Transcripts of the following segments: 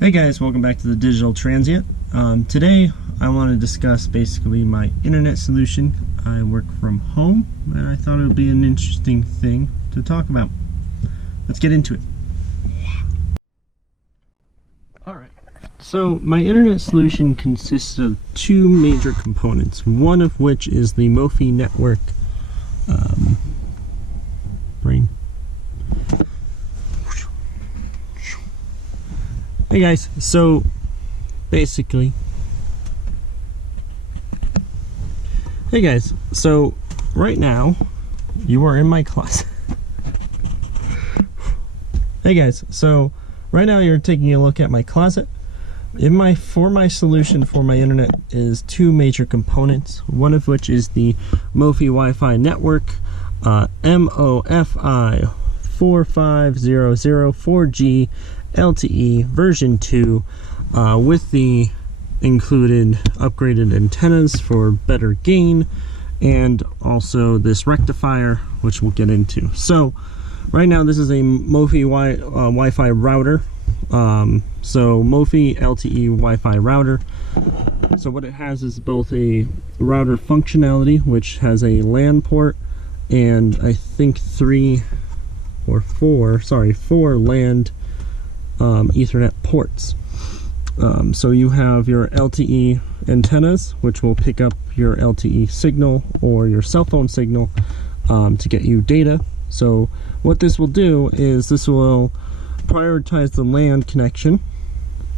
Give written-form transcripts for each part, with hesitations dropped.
Hey guys, welcome back to the Digital Transient. Today I want to discuss basically my internet solution. I work from home and I thought it would be an interesting thing to talk about. Let's get into it. Alright, so my internet solution consists of two major components, one of which is the Mofi network brain. Hey guys, so basically, right now you are in my closet. Hey guys, so right now you're taking a look at my closet. For my solution for my internet is two major components, one of which is the Mofi Wi-Fi network, Mofi 4500 4G LTE version 2 with the included upgraded antennas for better gain, and also this rectifier, which we'll get into. So right now this is a Mofi Wi-Fi router, so Mofi LTE Wi-Fi router. So what it has is both a router functionality, which has a LAN port, and I think four LAN Ethernet ports. So you have your LTE antennas, which will pick up your LTE signal or your cell phone signal to get you data. So what this will do is this will prioritize the LAN connection.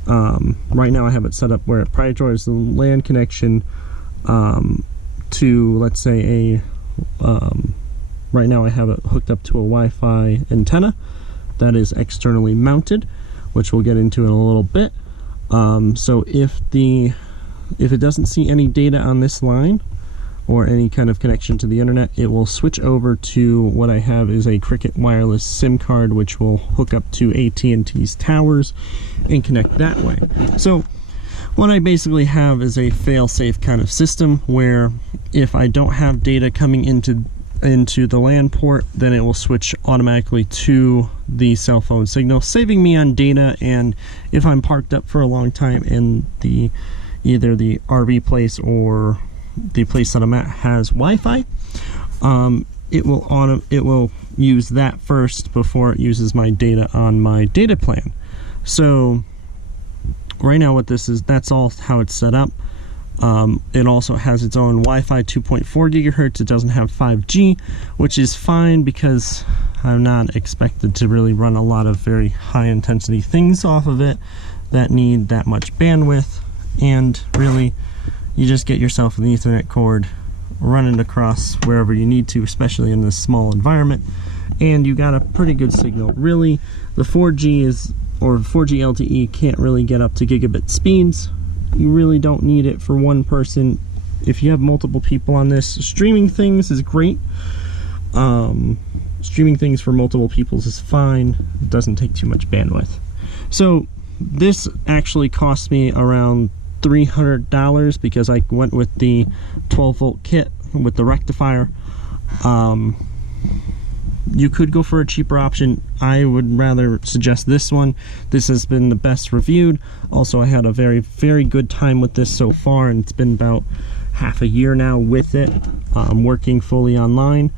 Right now I have it set up where it prioritizes the LAN connection to, let's say, right now I have it hooked up to a Wi-Fi antenna that is externally mounted, which we'll get into in a little bit. So if it doesn't see any data on this line or any kind of connection to the internet, it will switch over to what I have is a Cricket wireless SIM card, which will hook up to AT&T's towers and connect that way. So what I basically have is a fail-safe kind of system where if I don't have data coming into the LAN port, then it will switch automatically to the cell phone signal, saving me on data. And if I'm parked up for a long time and either the RV place or the place that I'm at has Wi-Fi, it will use that first before it uses my data on my data plan. So right now what this is, that's all how it's set up. It also has its own Wi-Fi 2.4 gigahertz. It doesn't have 5G, which is fine because I'm not expected to really run a lot of very high intensity things off of it that need that much bandwidth. And really, you just get yourself an Ethernet cord, run it across wherever you need to, especially in this small environment, and you got a pretty good signal. Really, the 4G LTE can't really get up to gigabit speeds. You really don't need it for one person. If you have multiple people on this, streaming things is great. Streaming things for multiple people is fine. It doesn't take too much bandwidth. So this actually cost me around $300 because I went with the 12-volt kit with the rectifier. You could go for a cheaper option. I would rather suggest this one. This has been the best reviewed. Also, I had a very, very good time with this so far, and it's been about half a year now with it, working fully online.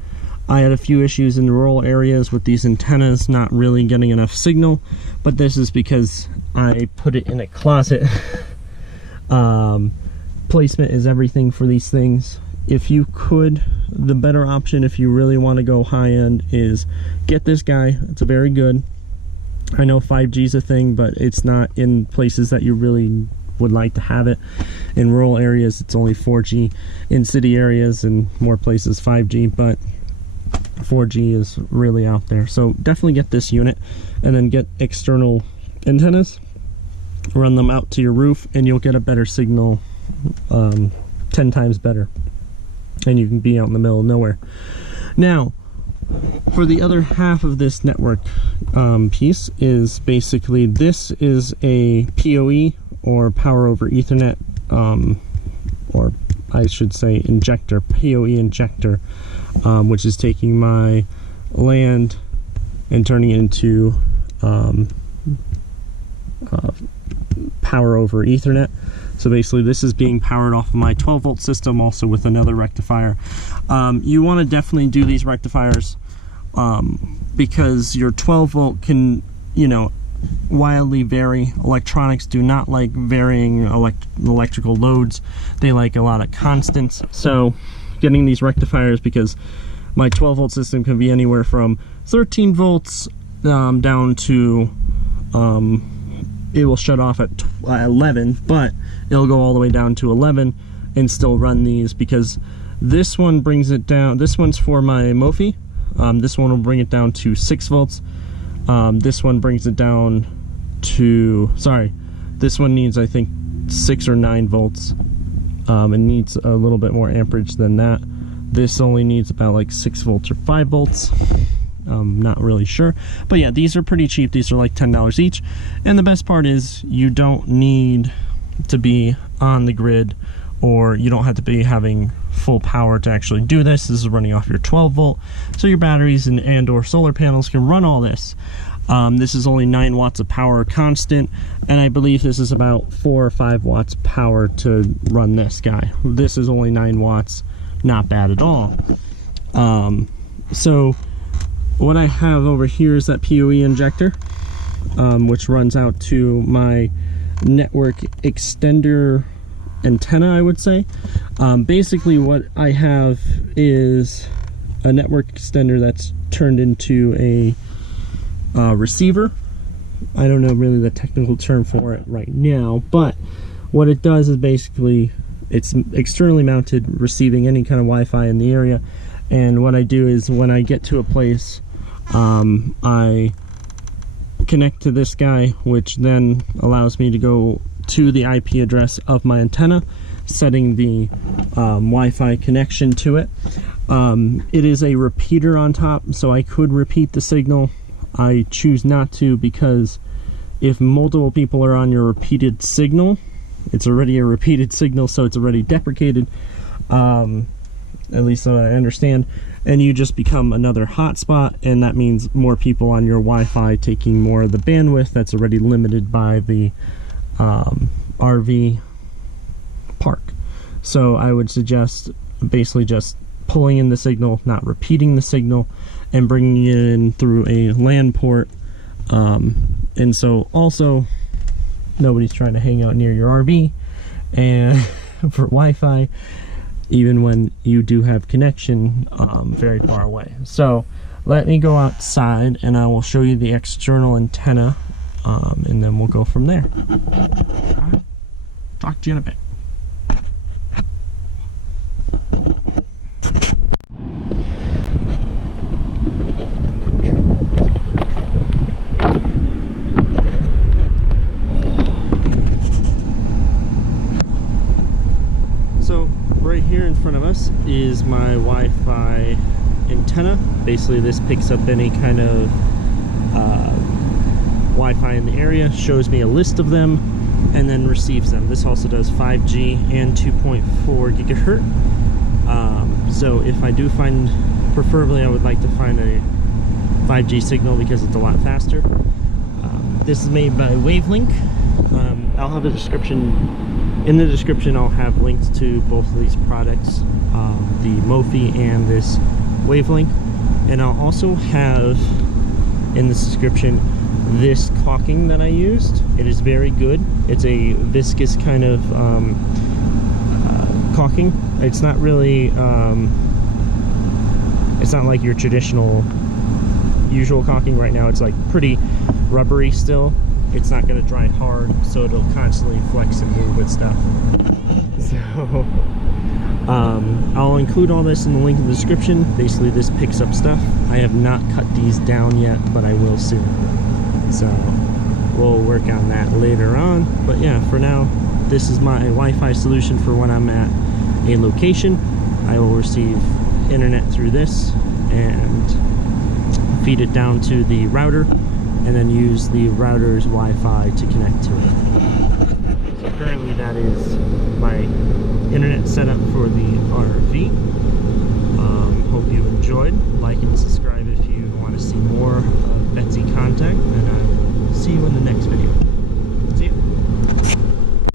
I had a few issues in the rural areas with these antennas not really getting enough signal, but this is because I put it in a closet. Placement is everything for these things. If you could, the better option if you really want to go high end is get this guy. It's a very good. I know 5G is a thing, but it's not in places that you really would like to have it. In rural areas, it's only 4G. In city areas and more places, 5G, but 4G is really out there. So definitely get this unit, and then get external antennas, run them out to your roof, and you'll get a better signal, 10 times better. And you can be out in the middle of nowhere. Now, for the other half of this network piece is basically, this is a PoE, or Power over Ethernet, or I should say injector, PoE injector, which is taking my land and turning it into power over Ethernet. So basically this is being powered off of my 12 volt system, also with another rectifier. You want to definitely do these rectifiers because your 12 volt can, you know, wildly vary. Electronics do not like varying electrical loads. They like a lot of constants. So getting these rectifiers, because my 12 volt system can be anywhere from 13 volts down to it will shut off at 11, but it'll go all the way down to 11 and still run these, because this one brings it down. This one's for my Mofi. This one will bring it down to 6 volts. This one brings it down to, sorry, this one needs, I think, 6 or 9 volts. It needs a little bit more amperage than that. This only needs about like 6 volts or 5 volts. Not really sure, but yeah, these are pretty cheap. These are like $10 each, and the best part is you don't need to be on the grid, or you don't have to be having full power to actually do this. This is running off your 12 volt, so your batteries and or solar panels can run all this. This is only 9 watts of power constant, and I believe this is about 4 or 5 watts power to run this guy. This is only 9 watts, not bad at all. So what I have over here is that PoE injector, which runs out to my network extender antenna, I would say. Basically what I have is a network extender that's turned into a receiver. I don't know really the technical term for it right now, but what it does is basically it's externally mounted, receiving any kind of Wi-Fi in the area. And what I do is when I get to a place, I connect to this guy, which then allows me to go to the IP address of my antenna, setting the Wi-Fi connection to it. It is a repeater on top, so I could repeat the signal. I choose not to, because if multiple people are on your repeated signal, it's already a repeated signal, so it's already deprecated, at least so I understand, and you just become another hotspot, and that means more people on your Wi-Fi taking more of the bandwidth that's already limited by the RV park. So I would suggest basically just pulling in the signal, not repeating the signal, and bringing it in through a LAN port. And so also nobody's trying to hang out near your RV and for Wi-Fi, even when you do have connection very far away. So let me go outside and I will show you the external antenna, and then we'll go from there. All right. Talk to you in a bit. So right here in front of us is my Wi-Fi antenna. Basically this picks up any kind of Wi-Fi in the area, shows me a list of them, and then receives them. This also does 5G and 2.4 gigahertz. So if I do find, preferably I would like to find a 5G signal because it's a lot faster. This is made by Wavlink. I'll have a description. In the description I'll have links to both of these products, the Mofi and this Wavlink. And I'll also have in this description this caulking that I used. It is very good. It's a viscous kind of caulking. It's not really, it's not like your traditional usual caulking. Right now it's like pretty rubbery still. It's not going to dry hard, so it'll constantly flex and move with stuff. So I'll include all this in the link in the description. Basically this picks up stuff. I have not cut these down yet, but I will soon. So we'll work on that later on. But yeah, for now, this is my Wi-Fi solution for when I'm at a location. I will receive internet through this and feed it down to the router, and then use the router's Wi-Fi to connect to it. So currently that is my internet setup for the RV. Hope you enjoyed. Like and subscribe if you want to see more Betsy content, and I will see you in the next video.